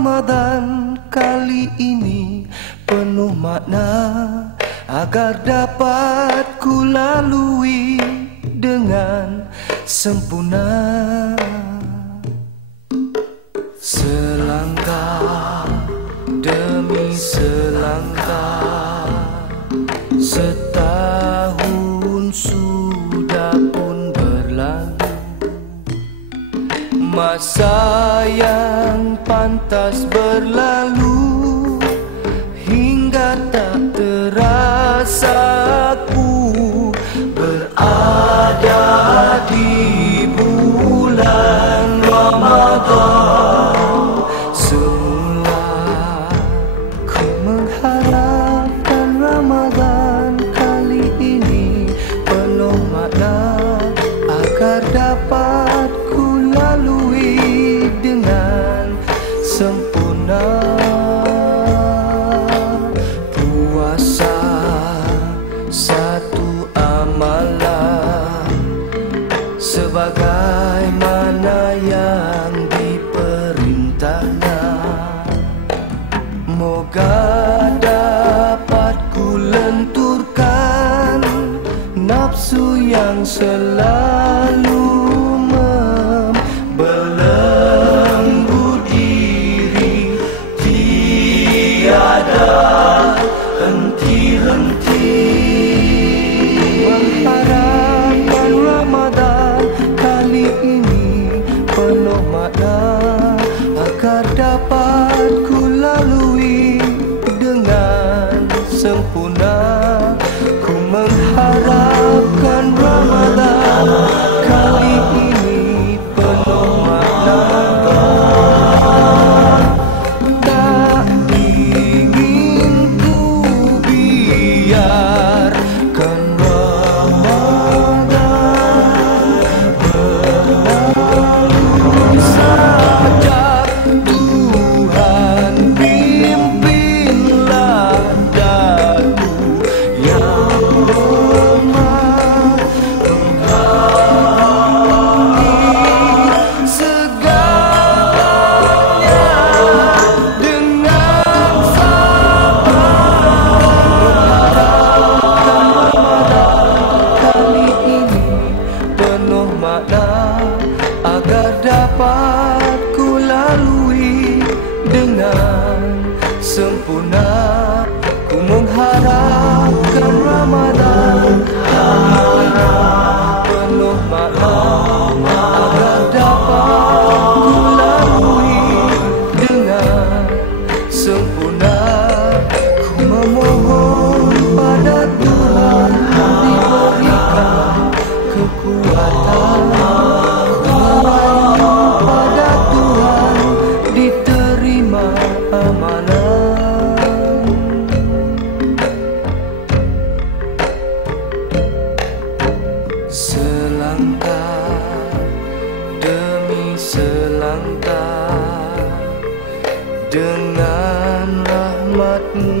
Ramadan kali ini penuh makna, agar dapat ku lalui dengan sempurna. Selangkah demi selangkah, setahun sudah pun berlalu. Masa yang pantas berlalu, hingga tak terasa ku berada di bulan Ramadan. Semula ku mengharapkan Ramadan kali ini penuh makna, agar dapat ku lalui dengan sempurna. Puasa satu amalan, sebagaimana yang diperintahnya. Moga dapat ku lenturkan nafsu yang selalu membelenggu diri, tiada henti-henti. Mengharapkan Ramadan kali ini penuh makna, agar dapat ku lalui dengan sempurna. Ku mengharapkan Ramadan kali ini penuh makna. Tak ingin ku biarkan Ramadan berlalu saja. Tuhan pimpinlah daku yang lemah, menghalangi segalanya dengan sabar. Kali ini penuh makna, agar dapat ku lalui dengan sempurna. Ku mengharapkan Ramadan penuh makna, agar dapat ku lalui dengan sempurna. Ku memohon pada Tuhan diberikan kekuatan, ku memohon pada Tuhan diterima amanah. Selangkah demi selangkah, dengan rahmat-Mu